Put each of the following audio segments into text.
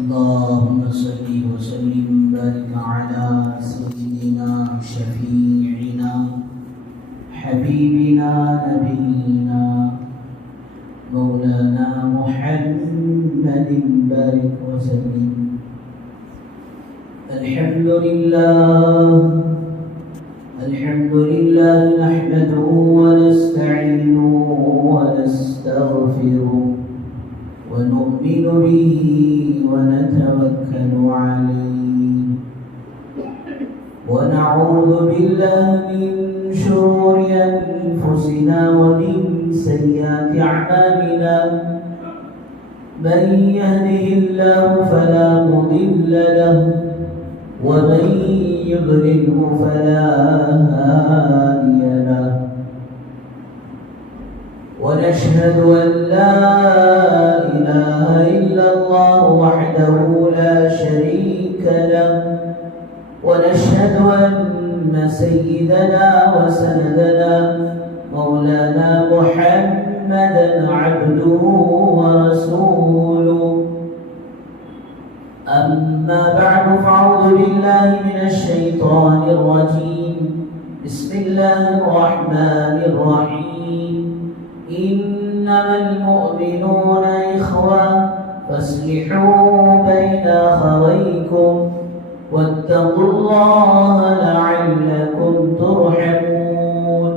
اللهم صل وسلم وبارك على سيدنا شفيعنا حبيبنا نبينا مولانا محمد بارك وسلم. الحمد لله نحمده ونستعينه ونستغفره ونؤمن به ونتوكل عليه ونعوذ بالله من شرور أنفسنا ومن سيئات أعمالنا. من يهده الله فلا مضل له ومن يضلله فلا هادي له. ونشهد أن لا إله إلا الله وحده لا شريك له. ونشهد أن سيدنا وسندنا مولانا محمدا عبده ورسوله. أما بعد فأعوذ بالله من الشيطان الرجيم. بسم الله الرحمن الرحيم. إنما المؤمنون إخوة فاصلحوا بين أخويكم واتقوا الله لعلكم ترحمون.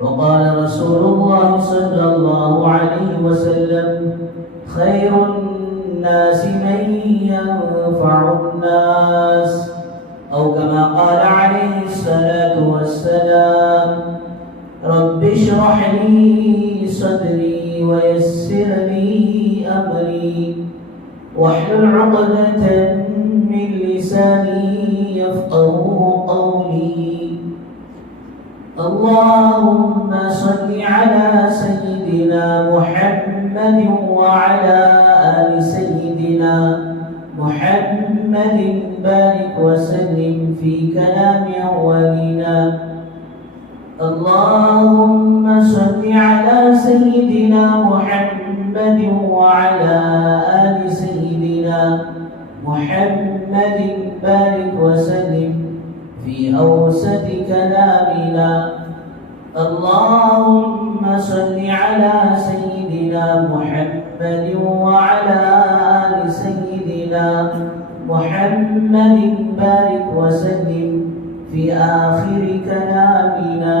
وقال رسول الله صلى الله عليه وسلم: خير الناس من ينفع الناس، أو كما قال عليه الصلاة والسلام: رب اشرح لي صدري ويسر لي أمري واحلل عقدة من لساني يفقهوا قولي. اللهم صل على سيدنا محمد وعلى آل سيدنا محمد بارك وسلم في كلام أولنا. اللهم صل على سيدنا محمد وعلى آل سيدنا محمد بارك وسلم في أوسط كلامنا. اللهم صل على سيدنا محمد وعلى آل سيدنا محمد بارك وسلم في آخر كلامنا.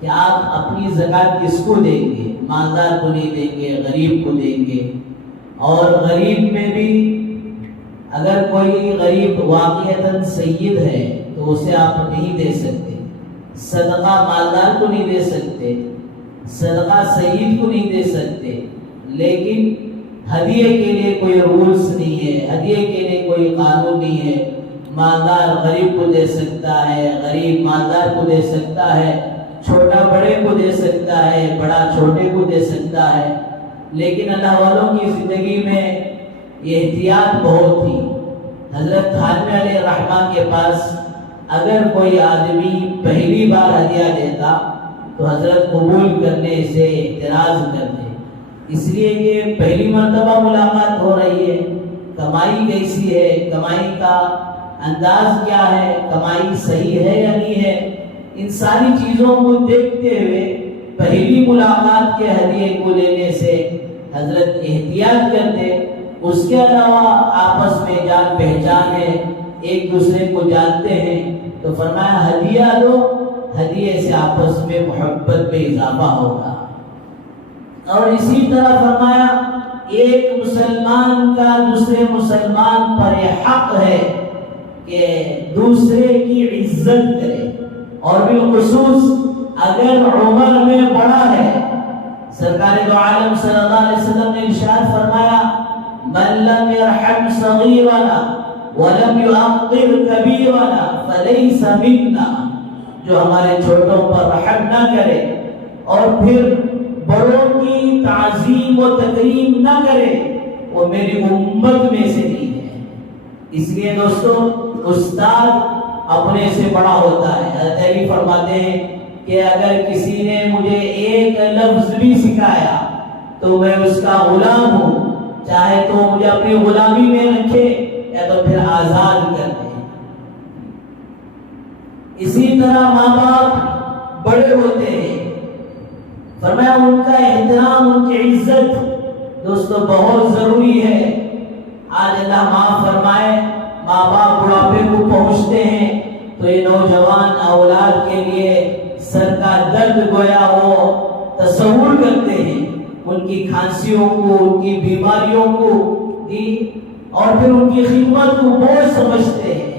کہ آپ اپنی زکوٰۃ کس کو دیں گے؟ مالدار کو نہیں دیں گے، غریب کو دیں گے. اور غریب میں بھی اگر کوئی غریب واقعتاً سید ہے تو اسے آپ نہیں دے سکتے. صدقہ مالدار کو نہیں دے سکتے، صدقہ سید کو نہیں دے سکتے. لیکن ہدیے کے لیے کوئی رولز نہیں ہے، ہدیے کے لیے کوئی قانون نہیں ہے. مالدار غریب کو دے سکتا ہے، غریب مالدار کو دے سکتا ہے، چھوٹا بڑے کو دے سکتا ہے، بڑا چھوٹے کو دے سکتا ہے. لیکن اللہ والوں کی زندگی میں یہ احتیاط بہت تھی. حضرت خاتمہ علیہ الرحمہ کے پاس اگر کوئی آدمی پہلی بار ہدیہ دیتا تو حضرت قبول کرنے سے اعتراض کرتے، اس لیے کہ پہلی مرتبہ ملاقات ہو رہی ہے. کمائی کیسی ہے، کمائی کا انداز کیا ہے، کمائی صحیح ہے یا نہیں ہے، ان ساری چیزوں کو دیکھتے ہوئے پہلی ملاقات کے ہدیے کو لینے سے حضرت احتیاط کرتے. اس کے علاوہ آپس میں جان پہچان ہے، ایک دوسرے کو جانتے ہیں، تو فرمایا ہدیہ دو، ہدیے سے آپس میں محبت میں اضافہ ہوگا. اور اسی طرح فرمایا ایک مسلمان کا دوسرے مسلمان پر یہ حق ہے کہ دوسرے کی عزت کرے. اور بالخصوص اگر عمر میں بڑا ہے، سرکار دو عالم صلی اللہ علیہ وسلم نے ارشاد فرمایا من لم يرحم صغيرنا ولم يعقر كبيرنا فليس منا. جو ہمارے چھوٹوں پر رحم نہ کرے اور پھر بڑوں کی تعظیم و تکریم نہ کرے وہ میری امت میں سے نہیں ہے. اس لیے دوستو استاد اپنے سے بڑا ہوتا ہے. حضرت علی فرماتے ہیں کہ اگر کسی نے مجھے ایک لفظ بھی سکھایا تو میں اس کا غلام ہوں، چاہے تو مجھے اپنی غلامی میں رکھے یا تو پھر آزاد کر دے. اسی طرح ماں باپ بڑے ہوتے ہیں، فرمایا ان کا احترام، ان کی عزت دوستو بہت ضروری ہے. آج اللہ معاف فرمائے ماں باپ بڑھاپے کو پہنچتے ہیں تو یہ نوجوان اولاد کے لیے سر کا درد گویا وہ تصور کرتے ہیں، ان کی کھانسیوں کو، ان کی بیماریوں کو اور پھر ان کی خدمت کو بہت سمجھتے ہیں.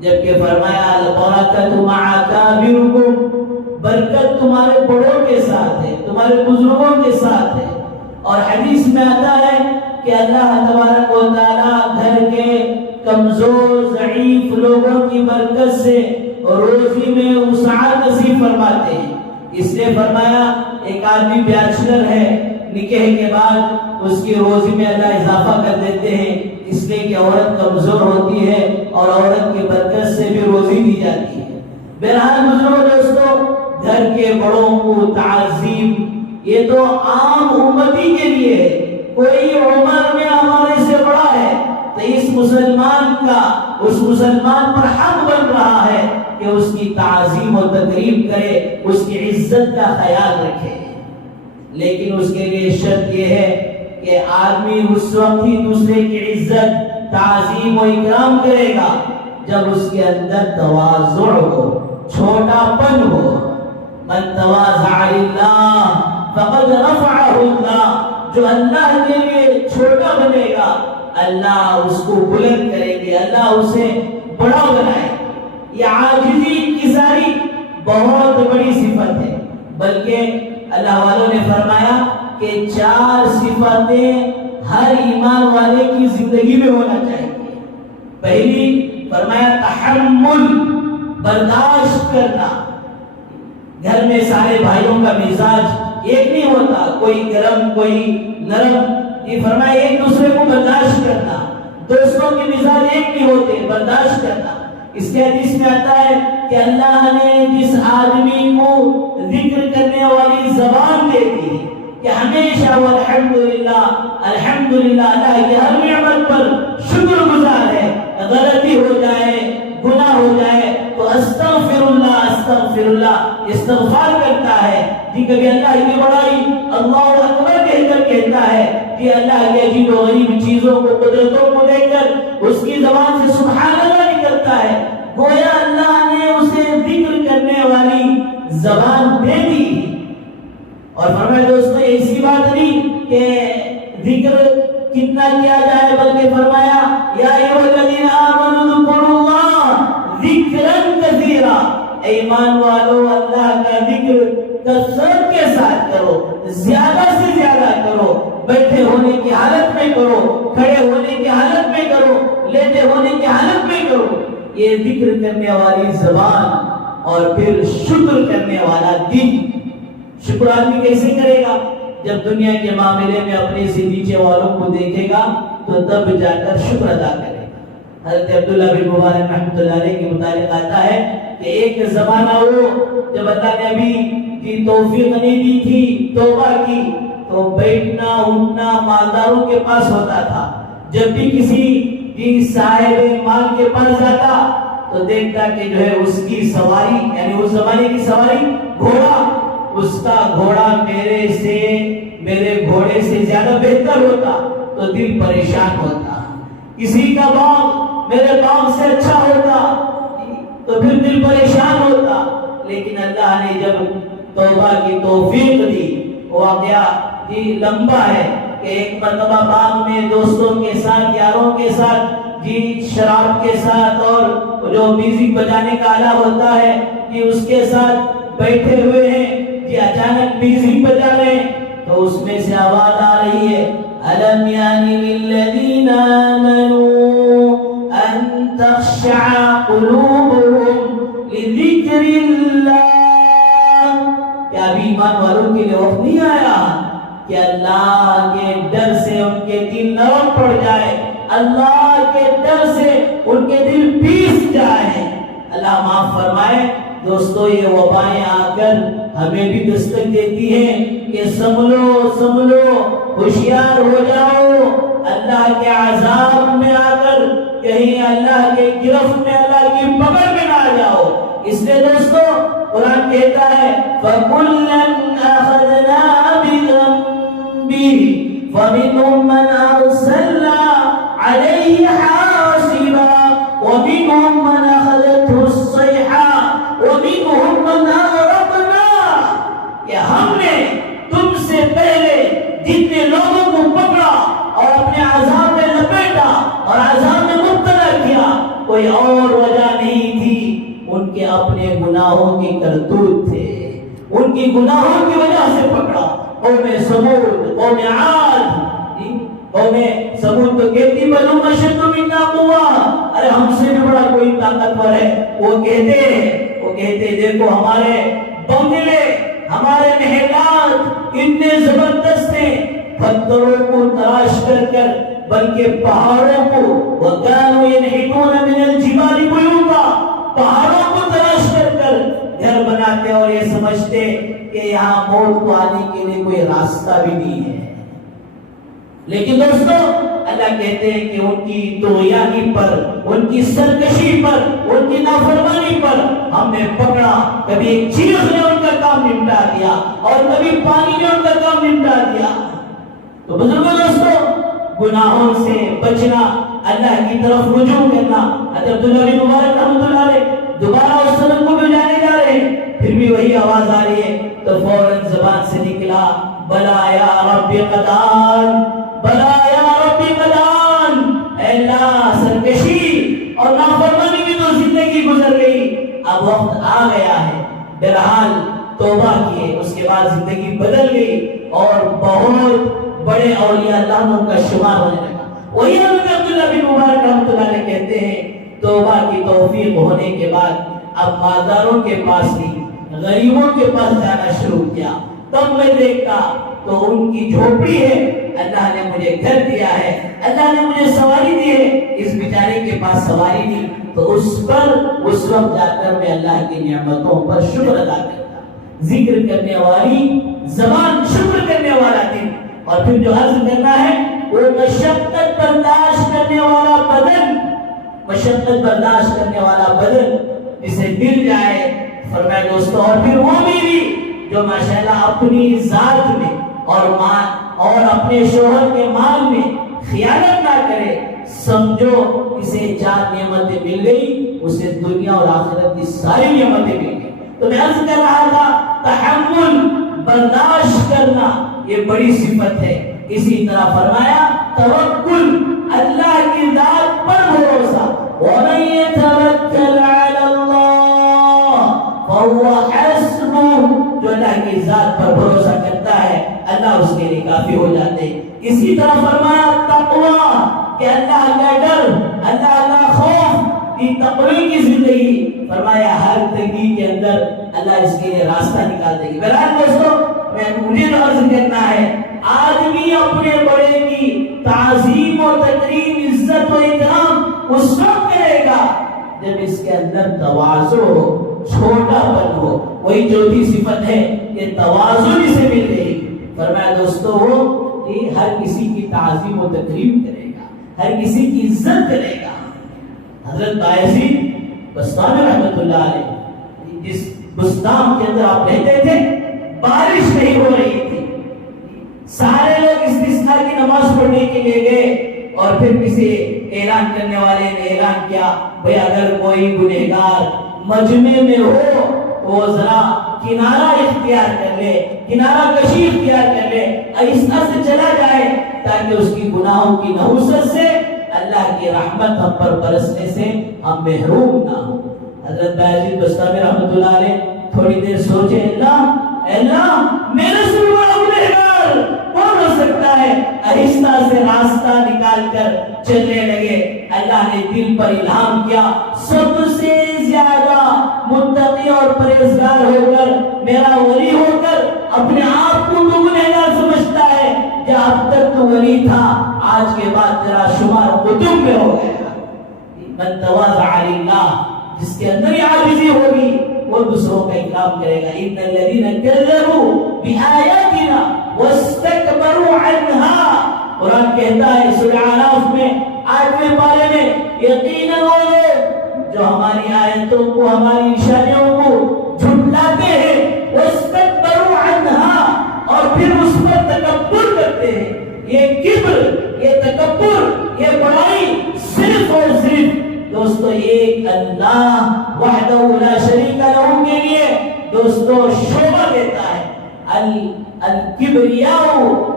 جبکہ فرمایا البرکۃ مع اکابرکم، برکت تمہارے بڑوں کے ساتھ ہے، تمہارے بزرگوں کے ساتھ ہے. اور حدیث میں آتا ہے کہ اللہ تبارک و تعالی گھر کے کمزور ضعیف لوگوں کی برکت سے روزی میں وسعت نصیب فرماتے ہیں. اس نے فرمایا ایک آدمی بیچلر ہے، نکاح کے بعد اس کی روزی میں اللہ اضافہ کر دیتے ہیں، اس لیے کہ عورت کمزور ہوتی ہے اور عورت کی برکت سے بھی روزی دی جاتی ہے. بہرحال بزرگوں دوستو، گھر کے بڑوں کو تعظیم یہ تو عام امتی کے لیے ہے. کوئی عمر میں ہمارے سے بڑا ہے تو اس مسلمان کا اس مسلمان پر حق بن رہا ہے کہ اس کی تعظیم و تکریم کرے، اس کی عزت کا خیال رکھے. لیکن اس کے لیے شرط یہ ہے کہ آدمی اس وقت ہی دوسرے کی عزت تعظیم و اکرام کرے گا جب اس کے اندر تواضع ہو، چھوٹا پن ہو. من تواضع للہ فقد رفعہ اللہ، جو اللہ کے لیے چھوٹا بنے گا اللہ اس کو بلند کریں گے، اللہ اسے بڑا بنائے. یہ عاجزی انکساری بہت بڑی صفت ہے. بلکہ اللہ والوں نے فرمایا کہ 4 صفتیں ہر ایمان والے کی زندگی میں ہونا چاہیے. پہلی فرمایا تحمل، برداشت کرنا. گھر میں سارے بھائیوں کا مزاج ایک نہیں ہوتا، کوئی گرم کوئی نرم. یہ فرمایا ایک دوسرے کو برداشت کرنا. دوستوں کے مزاج ایک نہیں ہوتے، برداشت کرنا. اس کے حدیث میں آتا ہے کہ اللہ نے جس آدمی کو ذکر کرنے والی زبان دے دی کہ ہمیشہ وہ الحمدللہ الحمدللہ اللہ کی ہر نعمت پر شکر گزار ہے. غلطی ہو جائے، گناہ ہو جائے تو استغفر اللہ استغفار کرتا ہے. جی کبھی اللہ کی بڑائی اللہ اکبر کہہ کر کہتا ہے کہ اللہ کے عجیب و غریب چیزوں کو، قدرتوں کو دیکھ کر اس کی زبان سے سبحان اللہ نکلتا ہے. گویا اللہ نے اسے ذکر کرنے والی زبان دے دی. اور فرمایا دوستو یہ اسی بات نہیں کہ ذکر کتنا کیا جائے بلکہ فرمایا یا ایھا الذین آمنوا اذکروا اللہ ذکرا کثیرا. ایمان والو اللہ کا ذکر کثرت کے ساتھ کرو, زیادہ سے زیادہ کرو. بیٹھے ہونے کی حالت میں کرو, کھڑے ہونے کی حالت میں کرو, لیٹے ہونے کی حالت میں کرو. یہ ذکر کرنے والی زبان اور پھر شکر کرنے والا دل. شکر آدمی کیسے کرے گا؟ جب دنیا کے معاملے میں اپنے سے نیچے والوں کو دیکھے گا تو تب جا کر شکر ادا کرے گا. حضرت عبداللہ بن مبارک رحمۃ اللہ علیہ کے متعلق آتا ہے کہ ایک زمانہ وہ جب اللہ نے ابھی کی توفیق نہیں دی تھی توبہ کی, تو بیٹھنا اٹھنا مالداروں کے پاس ہوتا تھا. جب بھی کسی صاحب مال کے پاس جاتا تو دیکھتا کہ جو ہے اس کی سواری یعنی اس زمانے کی سواری گھوڑا, اس کا گھوڑا میرے گھوڑے سے زیادہ بہتر ہوتا تو دل پریشان ہوتا. کسی کا باغ میرے باغ سے اچھا ہوتا تو پھر دل پریشان ہوتا. لیکن اللہ نے جب توبہ کی توفیق دی, واقعہ لمبا ہے کہ ایک مرتبہ باغ میں دوستوں کے ساتھ یاروں کے ساتھ شراب کے ساتھ اور جو میوزک بجانے کا آلہ ہوتا ہے اس کے ساتھ بیٹھے ہوئے ہیں. اچانک میوزک بجا رہے ہیں تو اس میں سے آواز آ رہی ہے أَلَمْ يَأْنِ لِلَّذِينَ آمَنُوا أَن تَخْشَعَ قُلُوبُهُمْ لِذِكْرِ اللَّهِ. کیا ابھی ایمان والوں کے لیے وقت نہیں آیا کہ اللہ کے ڈر سے ان کے دل نرم پڑ جائے, اللہ کے ڈر سے ان کے دل پیس جائے. اللہ معاف فرمائے. دوستو یہ وبائیں آ کر ہمیں بھی دستک دیتی ہیں کہ سنبھلو ہوشیار ہو جاؤ, اللہ کے عذاب میں آ کر کہیں اللہ کے گرفت میں اللہ کی پکڑ میں نہ آ جاؤ. اس لیے دوستو قرآن کہتا ہے فَكُلًّا أَخَذْنَا بِذَنبِهِ فَمِنْهُمْ مَنْ أَرْسَلْنَا عَلَيْهِ حَاصِبًا وَمِنْهُمْ مَنْ أَخَذَتْهُ الصَّيْحَةُ وَمِنْهُمْ مَنْ أَغْرَقْنَا. کہ ہم نے تم سے پہلے جتنے لوگوں کو پکڑا اور اپنے عذاب میں لپیٹا اور عذاب میں مبتلا کیا, کوئی اور وجہ نہیں تھی, ان کے اپنے گناہوں کی کرتوت تھے, ان کی گناہوں کی وجہ سے پکڑا. قوم سمود, قوم عاد, قوم سمود تو کہتی بلو اشد منا قوہ, ارے ہم سے بھی بڑا کوئی طاقتور ہے. وہ کہتے دیکھو ہمارے بنگلے ہمارے محلات اتنے زبردست ہیں, پتھروں کو تراش کر بلکہ پہاڑوں کو وَكَانُوا يَنْحِتُونَ مِنَ الْجِبَالِ بُيُوتًا, پہاڑوں کو تراش کر گھر بناتے اور یہ سمجھتے کہ یہاں موت کو آنے کے لیے کوئی راستہ بھی نہیں ہے. لیکن دوستو اللہ کہتے ہیں کہ ان کی طغیانی پر, ان کی سرکشی پر, ان کی نافرمانی پر ہم نے پکڑا. کبھی ایک چیخ نے ان کا کام نمٹا دیا اور کبھی پانی نے ان کا کام نمٹا دیا. تو بزرگوں دوستو گناہوں سے بچنا, اللہ کی طرف رجوع کرنا. حضرت عبداللہ بن مبارک رحمۃ اللہ علیہ دوبارہ اس سبق کو بھی جانے جا رہے ہیں, پھر بھی وہی آواز آ رہی ہے تو فوراً زبان سے نکلا بلا یا رب قدان, بلا یا رب قدان. اے اللہ سرکشی اور نافرمانی کی تو زندگی گزر گئی, اب وقت آ گیا ہے. بہرحال توبہ کیے, اس کے بعد زندگی بدل گئی اور بہت بڑے اولیاء اللہ کا شمار ہونے لگا. وہی حضرت عبداللہ بن مبارک رحمۃ اللہ علیہ کہتے ہیں توبہ کی توفیق ہونے کے بعد اب مالداروں کے پاس نہیں غریبوں کے پاس جانا شروع کیا. تب میں دیکھتا تو ان کی جھوپڑی ہے, اللہ نے مجھے گھر دیا ہے, اللہ نے مجھے سواری دی ہے, اس بیچارے کے پاس سواری نہیں, تو اس وقت جا کر میں اللہ کی نعمتوں پر شکر ادا کرتا. ذکر کرنے والی زبان, شکر کرنے والا دل, اور پھر جو عرض کرنا ہے وہ مشقت برداشت کرنے والا بدن, مشقت برداشت کرنے والا بدن جسے مل جائے. فرمایا دوستو اور پھر وہ بھی جو ماشاءاللہ اپنی ذات میں اور اپنے شوہر کے مال میں خیانت نہ کرے, سمجھو اسے 4 نعمتیں مل گئی, اسے دنیا اور آخرت کی ساری نعمتیں مل گئی. تو میں عرض کر رہا تھا تحمل، برداشت کرنا یہ بڑی صفت ہے. اسی طرح فرمایا توکل، اللہ کی ذات پر بھروسہ. وَمَن يَتَوَكَّلْ عَلَى اللَّهِ فَهُوَ حَسْبُهُ، جو اللہ کی ذات پر بھروسہ کرتا ہے اللہ اس کے لیے کافی ہو جاتے ہیں. اسی طرح فرمایا تقوی، کہ اللہ کا ڈر، اللہ کا خوف، یہ تقوی کی زندگی. فرمایا ہر تنگی کے اندر اللہ اس کے لیے راستہ نکال دے گی. بہرحال دوستو مجھے تو عرض کرنا ہے آدمی اپنے بڑے کی تعظیم و تکریم، عزت و اکرام اس وقت کرے گا جب اس کے اندر تواضع ہو، چھوٹا پن ہو. وہی چوتھی صفت ہے کہ تواضع سے مل رہی. فرمایا دوستو یہ ہر کسی کی تعظیم و تکریم کرے گا، ہر کسی کی عزت کرے گا. حضرت بایزید بستامی رحمت اللہ علیہ جس بستان کے اندر آپ رہتے تھے بارش نہیں ہو رہی تھی، سارے لوگ استسقاء کی نماز پڑھنے کے لیے گئے اور پھر کسی اعلان کرنے والے نے اعلان کیا بھئی اگر کوئی گنہگار مجمع میں ہو تو وہ ذرا کنارہ اختیار کر لے، کنارہ کشی اختیار کر لے، آہستہ سے چلا جائے تاکہ اس کی گناہوں کی نحوست سے اللہ کی رحمت ہم پر برسنے سے ہم محروم نہ ہوں. حضرت بایزید بستامی رحمت اللہ علیہ تھوڑی دیر سوچے اللہ میرے سے بڑا گنہگار کون ہو سکتا ہے. آہستہ سے راستہ نکال کر چلنے لگے. اللہ نے دل پر الہام کیا سب سے زیادہ متقی اور پرہیزگار ہو کر، میرا ولی ہو کر اپنے آپ کو تو گنہگار سمجھتا ہے، جب اب تک تو ولی تھا آج کے بعد تیرا شمار قطب میں ہو گیا. من تواضع للہ، جس کے اندر یہ عاجزی ہوگی وہ دوسروں کا اکرام کرے گا. ان الذین کذبوا بآیاتنا واستکبروا عنها، قرآن کہتا ہے سورہ اعراف میں 8ویں پارے میں یقیناً وہ لوگ جو ہماری آیتوں کو، ہماری نشانیوں کو جھٹلاتے ہیں، واستکبروا عنها، اور پھر اس پر تکبر کرتے ہیں. یہ کبر، یہ تکبر، یہ بڑائی صرف اور صرف دوستو ایک اللہ وحدہ لا شریک لہ کے لیے دوستو شوبہ دیتا ہے. الکبریاء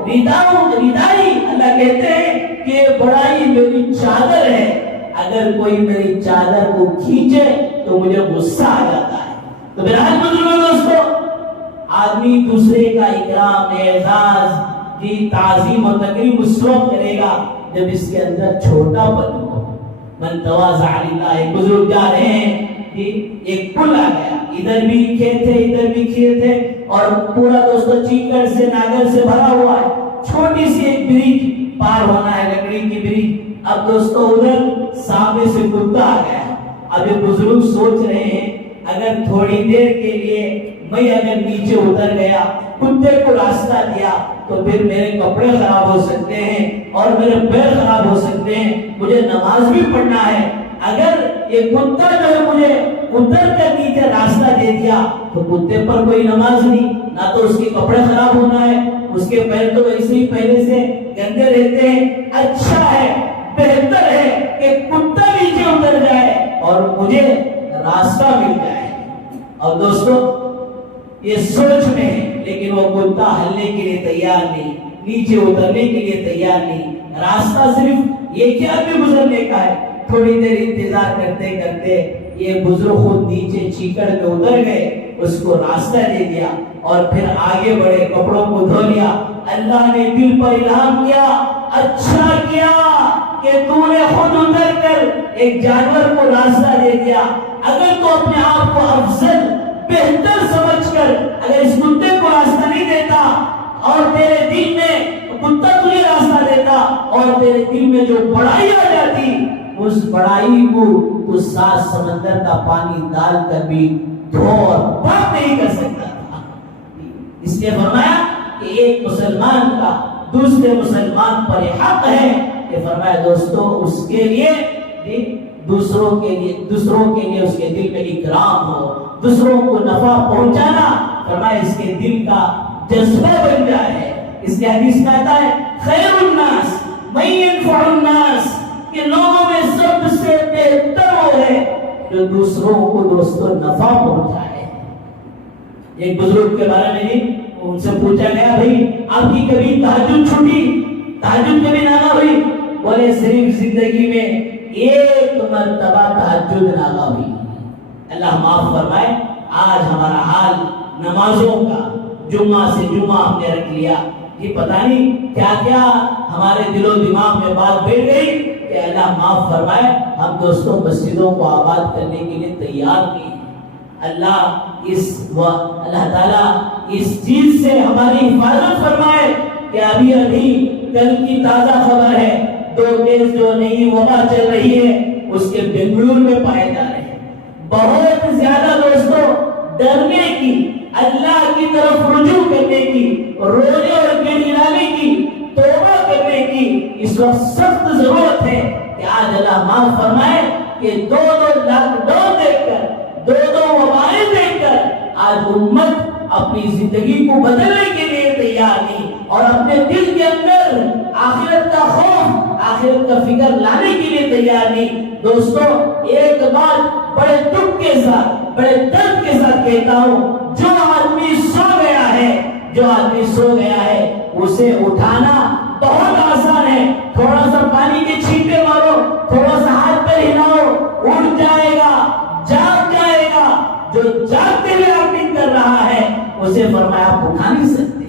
ردائی، اللہ کہتے ہیں کہ بڑائی میری چادر ہے، اگر کوئی میری چادر کو کھینچے تو مجھے غصہ آ جاتا ہے. تو بہرحال بزرگوں دوستو آدمی دوسرے کا اکرام، اعزاز کی تعظیم و تکریم اس وقت کرے گا جب اس کے اندر چھوٹا پن ہو. من تواضع للہ، ایک بزرگ جا رہے ہیں کہ ایک پل آ گیا، ادھر بھی کھیت ہے ادھر بھی کھیت ہے اور پورا دوستو چیکڑ سے ناگر سے بھرا ہوا ہے. چھوٹی سی ایک برج پار ہونا ہے، لکڑی کی برج. اب دوستو ادھر سامنے سے کتا آ گیا. اب یہ بزرگ سوچ رہے ہیں اگر تھوڑی دیر کے لیے میں اگر نیچے اتر گیا، کتے کو راستہ دیا تو پھر میرے کپڑے خراب ہو سکتے ہیں اور میرے پیر خراب ہو سکتے ہیں، مجھے نماز بھی پڑھنا ہے. اگر یہ کتا جو ہے مجھے اتر کر نیچے راستہ دے دیا تو کتے پر کوئی نماز نہیں، نہ تو اس کے کپڑے خراب ہونا ہے، اس کے پیر تو ویسے ہی پہلے سے گندے رہتے ہیں. اچھا ہے، بہتر ہے کہ کتا نیچے اتر جائے اور مجھے راستہ مل جائے. اور دوستو یہ سوچ میں ہے، لیکن وہ کتا ہلنے کے لیے تیار نہیں، نیچے اترنے کے لیے تیار نہیں. راستہ صرف یہ کیا بھی گزرنے کا ہے. تھوڑی دیر انتظار کرتے کرتے یہ بزرگ خود نیچے چیکڑ میں اتر گئے، اس کو راستہ دے دیا اور پھر آگے بڑھے، کپڑوں کو دھو لیا. اللہ نے دل پر الہام کیا اچھا کیا کہ تو نے خود اتر کر ایک جانور کو راستہ دے دیا. اگر تو اپنے آپ کو افضل بہتر سمجھ کر اگر اس کتے کو راستہ نہیں دیتا اور تیرے دل میں کتا تجھے راستہ دیتا اور تیرے دل میں جو بڑائی آ جاتی، اس بڑائی کو تو 7 سمندر کا پانی ڈال کر بھی دھو اور پاک نہیں کر سکتا تھا. اس لیے فرمایا کہ ایک مسلمان کا دوسرے مسلمان پر حق ہے کہ فرمایا دوستو اس کے لیے دوسروں کے لیے اس کے دل میں اکرام ہو، دوسروں کو نفع پہنچانا فرمایا اس کے دل کا جذبہ بن جائے. اس کے حدیث میں آتا ہے خیر الناس من ينفع الناس، کہ لوگوں میں سب سے بہتر وہ ہے جو دوسروں کو دوستو نفع پہنچائے. ایک بزرگ کے بارے میں ان سے پوچھا گیا بھائی آپ کی کبھی تہجد چھوٹی، تہجد کبھی ناغا ہوئی؟ بولے صرف زندگی میں ایک مرتبہ تہجد ناغا ہوئی۔ اللہ معاف فرمائے، آج ہمارا حال نمازوں کا جمعہ سے جمعہ ہم نے رکھ لیا، یہ پتہ نہیں کیا کیا ہمارے دل و دماغ میں بات بیٹھ گئی کہ اللہ معاف فرمائے ہم دوستوں مسجدوں کو آباد کرنے کے لیے تیار نہیں ہیں۔ اللہ تعالیٰ اس چیز سے ہماری حفاظت فرمائے کہ ابھی کل کی تازہ خبر ہے، 2 کیس جو نئی وبا چل رہی ہے اس کے بنگلور میں پائے جا رہے ہیں۔ بہت زیادہ دوستوں ڈرنے کی، اللہ کی طرف رجوع کرنے کی، رونے اور گڑگڑانے کی، توبہ کرنے کی اس وقت سخت ضرورت ہے کہ آج اللہ معاف فرمائے کہ 2 لاک ڈاؤن دیکھ کر، 2 وبائیں دیکھ کر آج امت اپنی زندگی کو بدلنے کے لیے تیار نہیں اور اپنے دل کے اندر آخرت کا خوف، آخرت کا فکر لانے کے لیے تیار نہیں۔ دوستوں ایک بات بڑے دکھ کے ساتھ، بڑے درد کے ساتھ کہتا ہوں، جو آدمی سو گیا ہے اسے اٹھانا بہت آسان ہے۔ تھوڑا سا پانی کے چھینٹے مارو، تھوڑا سا ہاتھ پہ ہلاؤ، اٹھ جائے گا، جاگ جائے گا۔ جو جاگتے ہوئے اپیل کر رہا ہے اسے فرمایا آپ اٹھا نہیں سکتے۔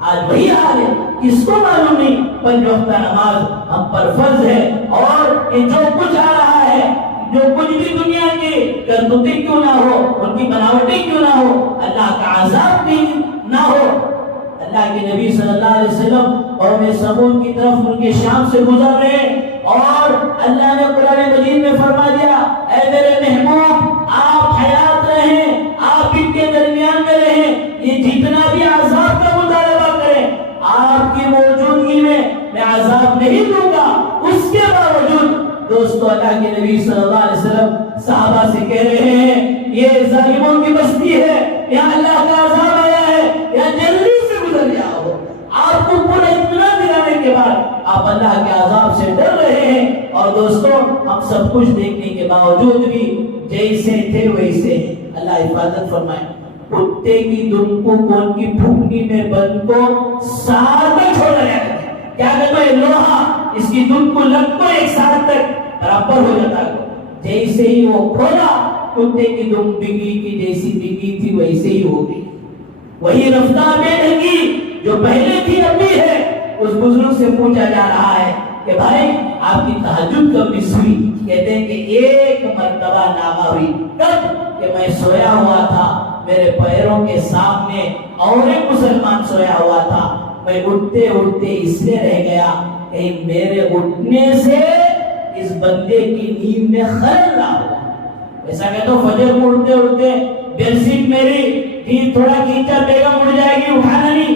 آج وہی حال ہے، کس کو معلوم نہیں 5 وقت نماز ہم پر فرض ہے، اور یہ جو کچھ آ رہا ہے، جو کچھ بھی دنیا کی کرتوتیں کیوں نہ ہو، ان کی بناوٹیں کیوں نہ ہو، اللہ کا عذاب بھی نہ ہو۔ اللہ کے نبی صلی اللہ علیہ وسلم قوم سمود کی طرف ان کے شام سے گزر رہے اور اللہ نے قرآن مجید میں فرما دیا، اے میرے محبوب آپ حیات رہیں، آپ ان کے درمیان میں رہیں، یہ جتنا بھی عذاب کا مطالبہ کریں آپ کی موجودگی میں عذاب نہیں دوں گا۔ اس کے باوجود دوستو اللہ کے نبی صلی اللہ علیہ وسلم صحابہ سے کہہ رہے ہیں یہ ظالموں کی بستی ہے، یہاں اللہ کا عذاب آیا ہے، یہاں جلدی سے گزر جاؤ۔ آپ کو پورا اطمینان دلانے کے بعد آپ اللہ کے عذاب سے ڈر رہے ہیں، اور دوستو ہم سب کچھ دیکھنے کے باوجود بھی جیسے تھے ویسے ہیں۔ اللہ حفاظت فرمائے۔ کتے کی دم کو کون کی پھونکنے میں بند کو ساتھ میں چھوڑا جاتا ہے، کیا کہتا ہے لوہا اس کی دم کو لگ کو ایک ساتھ تک برابر ہو جاتا ہے، جیسے ہی وہ کھولا کتے کی دم بگی کی جیسی بگی تھی ویسے ہی ہو گئی، وہی رفتار میں لگی جو پہلے تھی اب بھی ہے۔ اس بزرگ سے پوچھا جا رہا ہے کہ بھائی آپ کی تہجد کب مس ہوئی؟ کہتے ہیں کہ ایک مرتبہ ناغا ہوئی۔ کب؟ کہ میں سویا ہوا تھا، میرے پیروں کے سامنے اور ایک مسلمان سویا ہوا تھا، میں اٹھتے اٹھتے اس لیے رہ گیا کہ میرے اٹھنے سے اس بندے کی نیند میں خلل نہ ہو۔ ایسا کہ تو فجر کو اٹھتے اٹھتے بیڈ شیٹ میری تھی تھوڑا کھینچا بیگم اٹھ جائے گی، اٹھانا نہیں،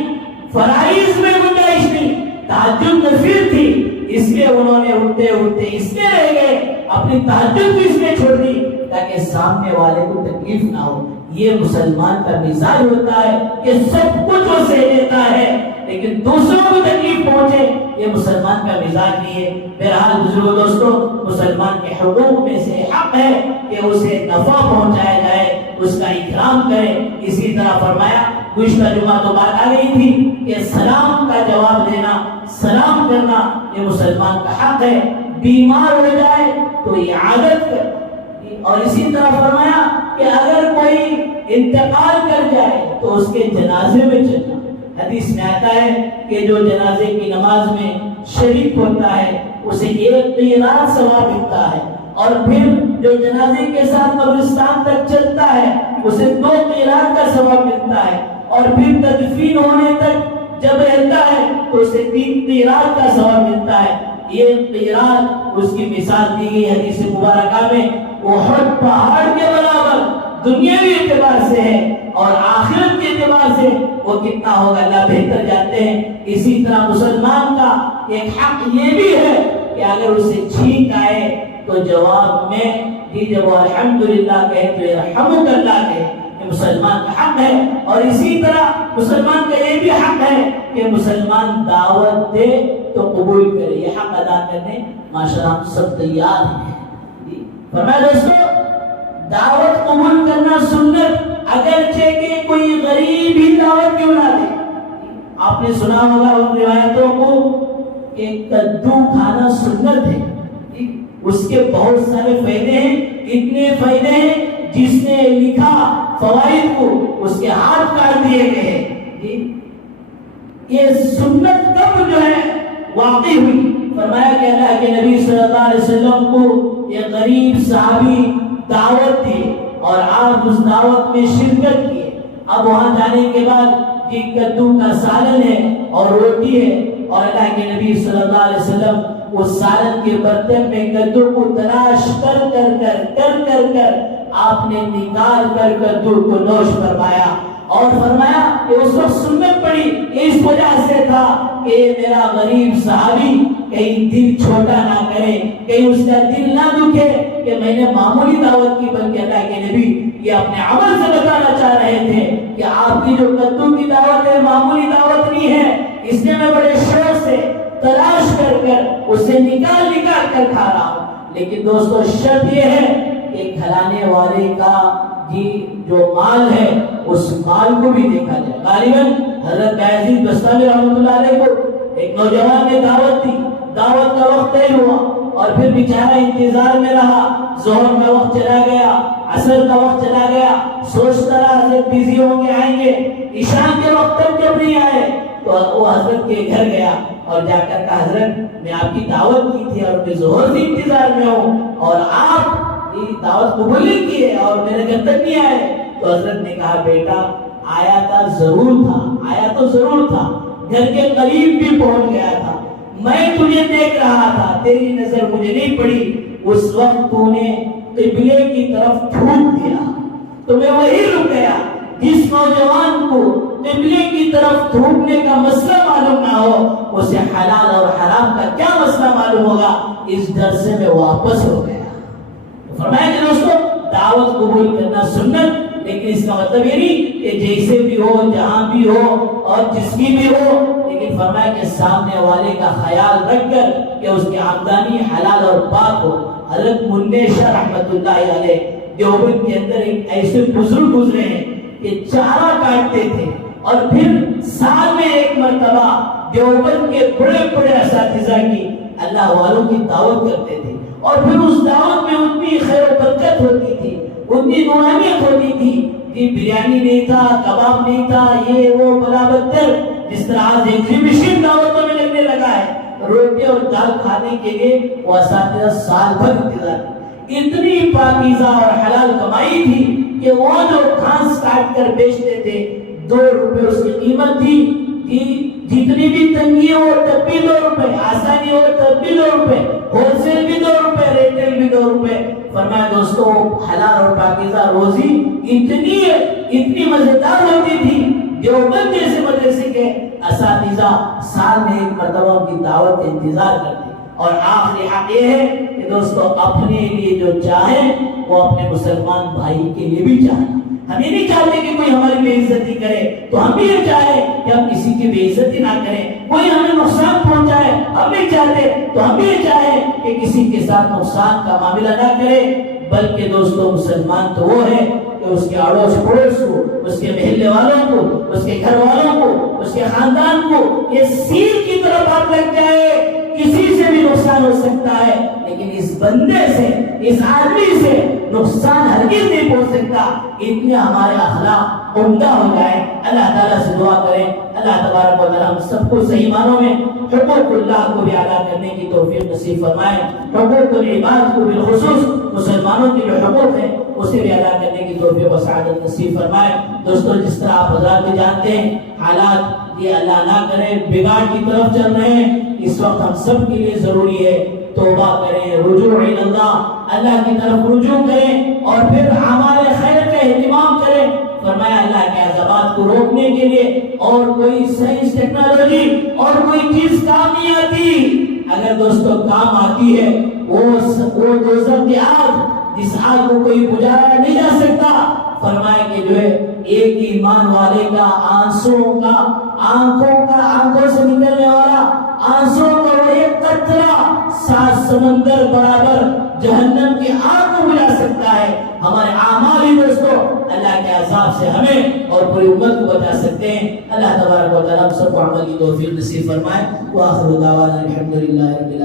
فرائض میں گنجائش نہیں، تہجد نفل تھی، اس لیے انہوں نے اٹھتے اٹھتے اس لیے رہ گئے، اپنی تہجد بھی اس لیے چھوڑ دی تاکہ سامنے والے کو تکلیف نہ ہو۔ یہ مسلمان کا مزاج ہوتا ہے کہ سب کچھ وہ سہ لیتا ہے لیکن دوسروں کو تکلیف پہنچے، یہ مسلمان کا مزاج نہیں ہے۔ بہرحال بزرگوں دوستوں، مسلمان کے حقوق میں سے حق ہے کہ اسے نفع پہنچایا جائے، اس کا اکرام کرے۔ اسی طرح فرمایا، گزشتہ جمعہ تو بات آ گئی تھی کہ سلام کا جواب دینا، سلام کرنا یہ مسلمان کا حق ہے۔ بیمار ہو جائے تو عادت کر، اور اسی طرح فرمایا کہ اگر کوئی انتقال کر جائے تو اس کے جنازے میں چلنا۔ حدیث میں آتا ہے کہ جو جنازے کی نماز میں شریک ہوتا ہے اسے 1 قیراط ثواب ملتا ہے، اور پھر جو جنازے کے ساتھ قبرستان تک چلتا ہے اسے 2 قیراط کا ثواب ملتا ہے، اور پھر تدفین ہونے تک جب رہتا ہے تو اسے 3 قیراط کا ثواب ملتا ہے۔ 1 قیراط اس کی مثال دی گئی حدیث مبارکہ میں احد پہاڑ کے برابر دنیاوی اعتبار سے ہے، اور آخرت کے اعتبار سے وہ کتنا ہوگا اللہ بہتر جانتے ہیں۔ اسی طرح مسلمان کا ایک حق یہ بھی ہے کہ اگر اسے چھینک آئے تو جواب میں جب وہ الحمدللہ کہے تو یرحمک اللہ کہے، یہ مسلمان کا حق ہے۔ اور اسی طرح مسلمان کا یہ بھی حق ہے کہ مسلمان دعوت دے تو قبول کرے، یہ حق ادا کرنے ماشاءاللہ ہم سب تیار ہیں۔ فرمایا دوستو دعوت قبول کرنا سنت اگرچہ کہ کوئی غریب ہی دعوت کیوں نہ دے. آپ نے سنا ہوگا ان روایتوں کو کہ کدو کھانا سنت ہے. اس کے بہت سارے فائدے ہیں, اتنے فائدے ہیں جس نے لکھا فوائد کو اس کے ہاتھ کاٹ دیے گئے ہیں. یہ سنت کب جو ہے واقع ہوئی؟ فرمایا کہ اللہ کے نبی صلی اللہ علیہ وسلم کو یہ غریب صحابی دعوت دی اور آپ اس دعوت میں شرکت کیے. اب وہاں جانے کے بعد یہ کدو کا سالن ہے اور روٹی ہے, اور اللہ کے نبی صلی اللہ علیہ وسلم اس سالن کے برتن میں کدو کو تلاش کر کر کر کر کر کر آپ نے نکال کر کدو کو نوش فرمایا, اور فرمایا کہ اس وقت سنت پڑی اس وجہ سے تھا کہ میرا غریب صحابی کہیں دل چھوٹا نہ کرے, کہیں اس کا دل نہ دکھے کہ میں نے معمولی دعوت کی, بلکہ اللہ کے نبی یہ اپنے عمل سے بتانا چاہ رہے تھے کہ آپ کی جو کدو کی دعوت ہے معمولی دعوت نہیں ہے, اس لیے میں بڑے شوق سے تلاش کر کر اسے نکال نکال کر کھا رہا ہوں. لیکن دوستو شرط یہ ہے کہ کھلانے والے کا جو مال ہے اس مال کو بھی دیکھا جائے. غالباً حضرت بایزید بستامی رحمۃ اللہ علیہ کو ایک نوجوان نے دعوت دی, دعوت کا وقت طے ہوا اور پھر بیچارہ انتظار میں رہا. ظہر کا وقت چلا گیا, عصر کا وقت چلا گیا, سوچتا رہا حضرت بزی ہوں گے, آئیں گے. عشاء کے وقت تک جب نہیں آئے تو وہ حضرت کے گھر گیا اور جا کر کہا حضرت میں آپ کی دعوت کی تھی اور میں ظہر سے انتظار میں ہوں اور آپ دعوت قبول نہیں کی ہے اور میرے گھر تک نہیں آئے. تو حضرت نے کہا بیٹا آیا تھا ضرور تھا, آیا تو ضرور تھا, گھر کے قریب بھی پہنچ گیا تھا, میں تجھے دیکھ رہا تھا, تیری نظر مجھے نہیں پڑی. اس وقت تو نے قبلے کی طرف تھوک دیا تو میں وہی رک گیا. جس نوجوان کو قبلے کی طرف تھوکنے کا مسئلہ معلوم نہ ہو اسے حلال اور حرام کا کیا مسئلہ معلوم ہوگا, اس ڈر سے میں واپس ہو گیا. فرمایا کہ دوستو دعوت قبول کرنا سنت, لیکن اس کا مطلب یہ نہیں کہ جیسے بھی ہو, جہاں بھی ہو اور جس کی بھی ہو, لیکن فرمایا کہ سامنے والے کا خیال رکھ کر کہ اس کی آمدنی حلال اور پاک ہو. حضرت منع شاہ رحمۃ اللہ علیہ دیوبند کے اندر ایک ایسے بزرگ گزرے ہیں کہ چارہ کاٹتے تھے اور پھر سال میں ایک مرتبہ دیوبند کے بڑے بڑے اساتذہ کی اللہ والوں کی دعوت کرتے تھے, اور پھر اس دعوت میں اتنی خیر و برکت ہوتی تھی, اتنی نورانیت ہوتی تھی کہ بریانی نہیں تھا, کباب نہیں تھا, یہ وہ بلا بدتر جس طرح آج ایگزیبیشن دعوتوں میں لگنے لگا ہے. روٹی اور دال کھانے کے لیے وہ اساتذہ سال بھر انتظار. اتنی پاکیزہ اور حلال کمائی تھی کہ وہ جو گھاس کاٹ کر بیچتے تھے 2 روپے اس کی قیمت تھی. جتنی بھی تنگی ہو تب بھی 2 روپے, آسانی ہو تب بھی 2 روپے, ہول سیل بھی 2 روپے, ریٹیل بھی 2 روپے. فرمایا دوستو حلال اور پاکیزہ روزی اتنی مزیدار ہوتی تھی. دیوبند جیسے مدرسے کے اساتذہ سال میں ایک مرتبہ ان کی دعوت کا انتظار کرتے. اور آخری حق یہ ہے کہ دوستو اپنے لیے جو چاہیں وہ اپنے مسلمان بھائی کے لیے بھی چاہیں. ہم یہ نہیں چاہتے کہ کوئی ہماری بے عزتی کرے تو ہم بھی یہ چاہیں کہ ہم کسی کی بے عزتی نہ کریں. کوئی ہمیں نقصان پہنچائے ہم نہیں چاہتے تو ہم بھی یہ چاہیں کہ کسی کے ساتھ نقصان کا معاملہ نہ کرے. بلکہ دوستو مسلمان تو وہ ہے کہ اس کے اڑوس پڑوس کو, اس کے محلے والوں کو, اس کے گھر والوں کو, اس کے خاندان کو یہ سیر کی طرف ہاتھ لگ جائے. کسی سے بھی نقصان ہو سکتا ہے لیکن اس بندے سے, اس آدمی سے نقصان ہرگز نہیں پہنچ سکتا. اتنے ہمارے اخلاق عمدہ ہو جائے. اللہ تعالیٰ سے دعا کریں اللہ تبارک و تعالیٰ ہم سب کو صحیح معنوں میں حقوق اللہ کو بھی ادا کرنے کی توفیق نصیب فرمائے. حقوق العباد کو بالخصوص مسلمانوں کے جو حقوق ہیں اسے بھی ادا کرنے کی توفیق و سعادت نصیب فرمائے. دوستو جس طرح آپ حضرات بھی جانتے ہیں حالات یہ اللہ نہ کرے بگاڑ کی طرف چل رہے ہیں. اس وقت ہم سب کے لیے ضروری ہے توبہ کریں, رجوع اللہ, اللہ کی طرف رجوع کریں اور پھر اعمال خیر کا اہتمام کریں. فرمایا اللہ کے عذابات کو روکنے کے لیے اور کوئی سائنس ٹیکنالوجی اور کوئی چیز کام نہیں آتی. اگر دوستو کام آتی ہے وہ دوزخ کی آگ جس آگ کو کوئی بجھایا نہیں جا سکتا. فرمایا کہ جو ہے ایک ایمان والے کا آنکھوں سے نکلنے والا آنسوں کا وہ ایک قطرہ 7 سمندر برابر جہنم کی آگ کو بجھا سکتا ہے. ہمارے اعمال ہی دوستو اللہ کے عذاب سے ہمیں اور پوری امت کو بچا سکتے ہیں. اللہ تبارک و تعالیٰ ہم سب کو عمل کی توفیق نصیب فرمائے. وآخر دعوانا الحمدللہ رب العالمین.